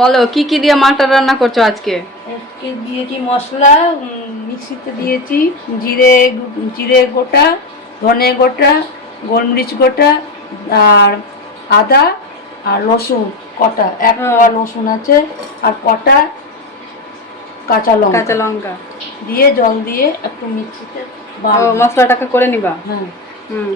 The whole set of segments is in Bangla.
বলো কি কি দিয়ে মাটন রান্না করছ আজকে? আজকে দিয়েছি মশলা মিক্সিতে দিয়েছি জিরে জিরে গোটা ধনে গোটা গোলমরিচ গোটা আর আদা আর রসুন কটা। এক রসুন আছে আর কটা কাঁচা লঙ্কা। কাঁচা লঙ্কা। দিয়ে জল দিয়ে একটু মিক্সিতে মশলাটাকে করে নিবা হ্যাঁ হুম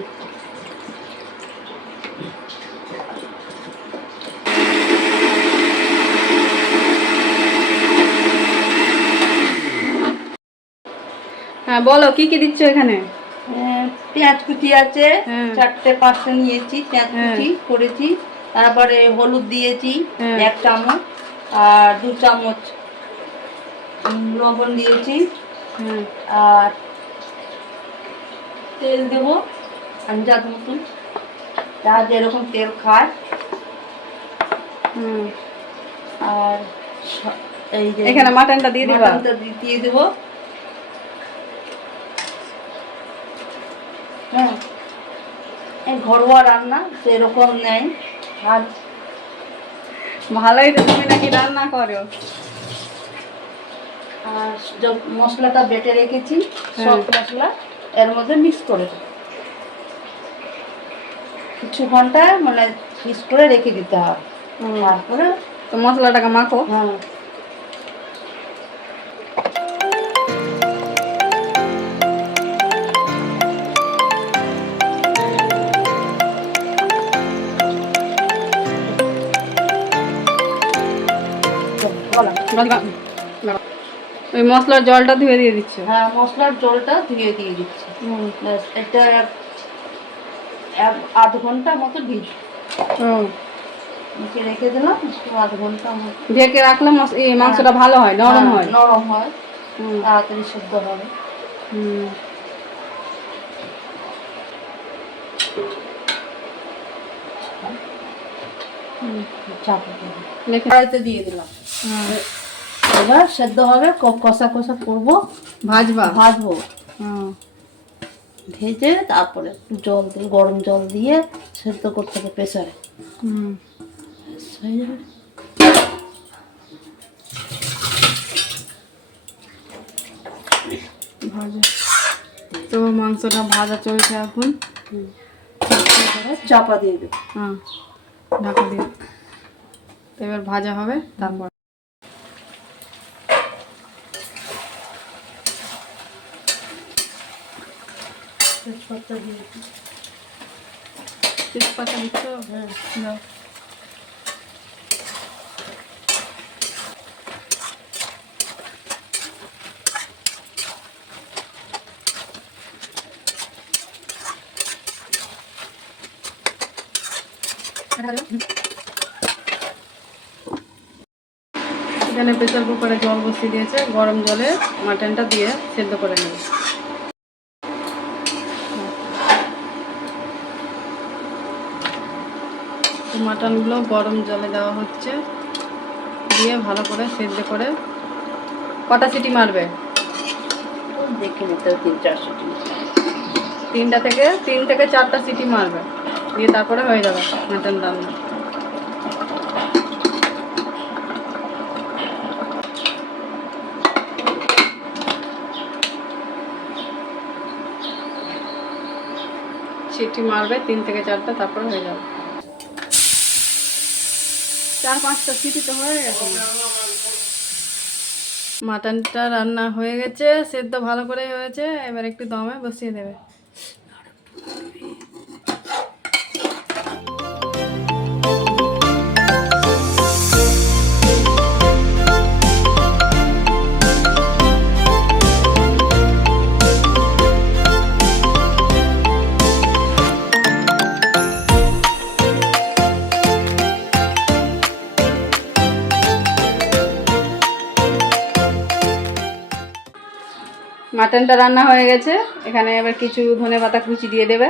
হ্যাঁ বলো কি কি দিচ্ছ এখানে পেঁয়াজ কুচি আছে হ্যাঁ। চারটে পাঁচটা নিয়েছি পেঁয়াজ হ্যাঁ। কুচি করেছি তারপরে হলুদ দিয়েছি হ্যাঁ। এক চামচ আর দু চামচ লবণ দিয়েছি। আর তেল দেবো। আন্দাজ মতন যা যেরকম তেল খায়। হুম। আর এই যে এখানে মাটনটা দিয়ে দিবা? মাটনটা দিয়ে দেবো। হ্যাঁ। ঘরোয়া রান্না সেরকম নেই। আর ভালোই তো তুমি নাকি রান্না করো। আর মশলাটা বেটে রেখেছি হ্যাঁ। সব মশলা এর মধ্যে মিক্স করে কিছু ঘণ্টা মানে মিক্স করে রেখে দিতে হবে। তারপরে তো মশলাটাকে মাখো। হ্যাঁ। বলা ওই মশলার জলটা ধুয়ে দিয়ে দিচ্ছ? হ্যাঁ মশলার জলটা ধুয়ে দিয়ে দিচ্ছি। হুম। ব্যাস, এটা আধ ঘণ্টা মতো ভিজ নিচে রেখে দিলাম আধ ঘণ্টা মতো। ঢেকে রাখলে এই মাংসটা ভালো হয় নরম হ্যাঁ, হয়? নরম হয়। হুম। তাড়াতাড়ি সেদ্ধ হবে। হুম। চাপা দিয়ে দিলাম। এবার সেদ্ধ হবে কষা কষা করব। ভাজবা? ভাজবো। ভেজে তারপরে একটু জল দিয়ে গরম জল দিয়ে সেদ্ধ করতে হবে প্রেসারে। হুম। হয়ে যাবে? ভাজা। তো মাংসটা ভাজা চলছে এখন। চাপা দিয়ে দেবো। হ্যাঁ ঢাকা দিয়ে। এবার ভাজা হবে তারপর তেজপাতা দিচ্ছ? হ্যাঁ। এখানে প্রেসার কুকারে জল বসিয়ে দিয়েছে গরম জলে মাটনটা দিয়ে সেদ্ধ করে নেবে। মাটনগুলো গরম জলে দেওয়া হচ্ছে। দিয়ে ভালো করে সেদ্ধ করে কটা সিটি মারবে? দেখে নিতে তিন তিনটা থেকে তিন থেকে চারটা সিটি মারবে। দিয়ে তারপরে হয়ে যাবে মাটন রান্না। সিটি মারবে তিন থেকে চারটা তারপরে হয়ে যাবে। চার পাঁচটা সিটি তো হয়ে গেছে। মাটনটা রান্না হয়ে গেছে, সেদ্ধ ভালো করে হয়েছে, এবার একটু দমে বসিয়ে দেবে। মাটনটা রান্না হয়ে গেছে। এখানে এবার কিছু ধনে পাতা কুচি দিয়ে দেবে।